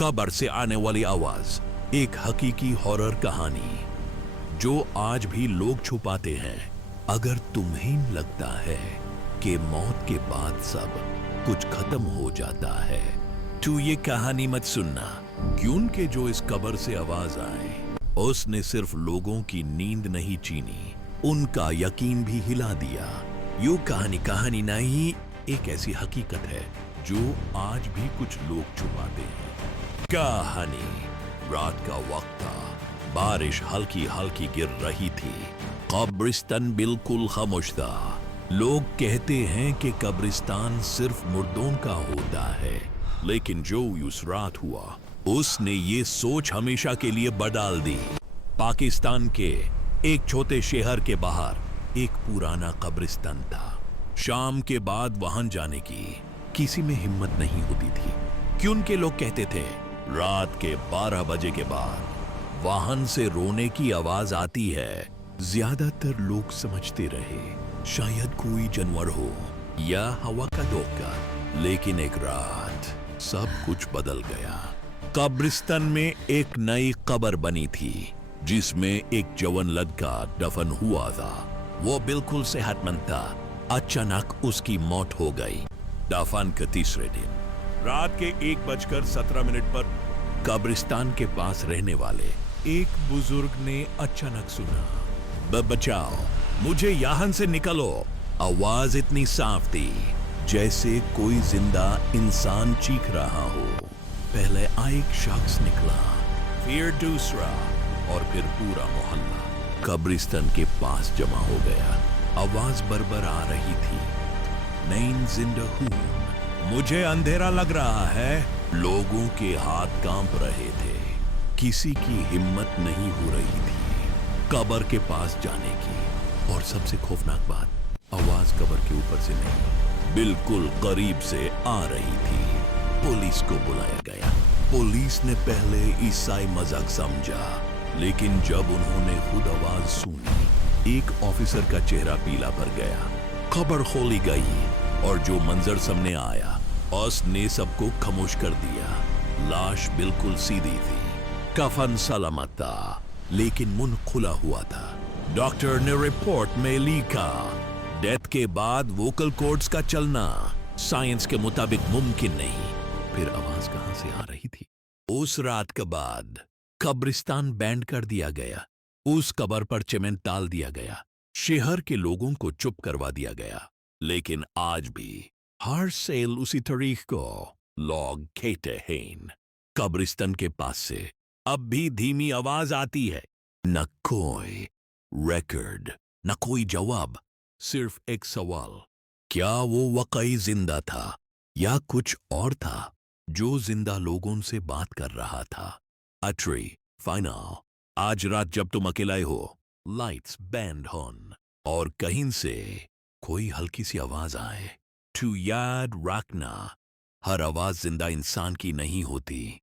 कब्र से आने वाली आवाज, एक हकीकी हॉरर कहानी जो आज भी लोग छुपाते हैं। अगर तुम्हें लगता है कि मौत के बाद सब कुछ खत्म हो जाता है तो ये कहानी मत सुनना, क्योंकि जो इस कब्र से आवाज आए उसने सिर्फ लोगों की नींद नहीं छीनी, उनका यकीन भी हिला दिया। यो कहानी नहीं, एक ऐसी हकीकत है जो आज भी कुछ लोग छुपाते हैं। कहानी, रात का वक्त था, बारिश हल्की हल्की गिर रही थी, कब्रिस्तान बिल्कुल खामोश था। लोग कहते हैं कि कब्रिस्तान सिर्फ मुर्दों का होता है, लेकिन जो उस रात हुआ उसने ये सोच हमेशा के लिए बदल दी। पाकिस्तान के एक छोटे शहर के बाहर एक पुराना कब्रिस्तान था। शाम के बाद वहां जाने की किसी में हिम्मत नहीं होती थी, क्योंकि लोग कहते थे रात के 12 बजे के बाद वाहन से रोने की आवाज आती है। ज्यादातर लोग समझते रहे शायद कोई जानवर हो या हवा का धोखा, लेकिन एक रात सब कुछ बदल गया। कब्रिस्तान में एक नई कब्र बनी थी जिसमें एक जवान लड़का दफन हुआ था। वो बिल्कुल सेहतमंद था। अचानक उसकी मौत हो गई। दफन के तीसरे दिन रात के 1:17 पर कब्रिस्तान के पास रहने वाले एक बुजुर्ग ने अचानक सुना, बचाओ, मुझे यहां से निकलो। आवाज इतनी साफ थी जैसे कोई जिंदा इंसान चीख रहा हो। पहले एक शख्स निकला, फिर दूसरा और फिर पूरा मोहल्ला कब्रिस्तान के पास जमा हो गया। आवाज बरबर आ रही थी, नैन जिंदा हूं, मुझे अंधेरा लग रहा है। लोगों के हाथ कांप रहे थे, किसी की हिम्मत नहीं हो रही थी कब्र के पास जाने की। और सबसे खौफनाक बात, आवाज कब्र के ऊपर से नहीं, बिल्कुल करीब से आ रही थी। पुलिस को बुलाया गया। पुलिस ने पहले ईसाई मजाक समझा, लेकिन जब उन्होंने खुद आवाज सुनी, एक ऑफिसर का चेहरा पीला पड़ गया। कब्र खोली गई और जो मंजर सामने आया उसने सबको खामोश कर दिया। लाश बिल्कुल सीधी थी, कफन सलामत था, लेकिन मुंह खुला हुआ था। डॉक्टर ने रिपोर्ट में लिखा, डेथ के बाद वोकल कॉर्ड्स का चलना साइंस के मुताबिक मुमकिन नहीं। फिर आवाज कहां से आ रही थी? उस रात के बाद कब्रिस्तान बैंड कर दिया गया। उस कब्र पर सीमेंट डाल दिया गया। शहर के लोगों को चुप करवा दिया गया। लेकिन आज भी हर साल उसी तारीख को लोग कहते हैं कब्रिस्तान के पास से अब भी धीमी आवाज आती है। न कोई रिकॉर्ड, न कोई जवाब, सिर्फ एक सवाल, क्या वो वाकई जिंदा था या कुछ और था जो जिंदा लोगों से बात कर रहा था? अट्री फाइनल, आज रात जब तुम अकेले हो, लाइट्स बैंड ऑन और कहीं से कोई हल्की सी आवाज आए, तो याद रखना, हर आवाज जिंदा इंसान की नहीं होती।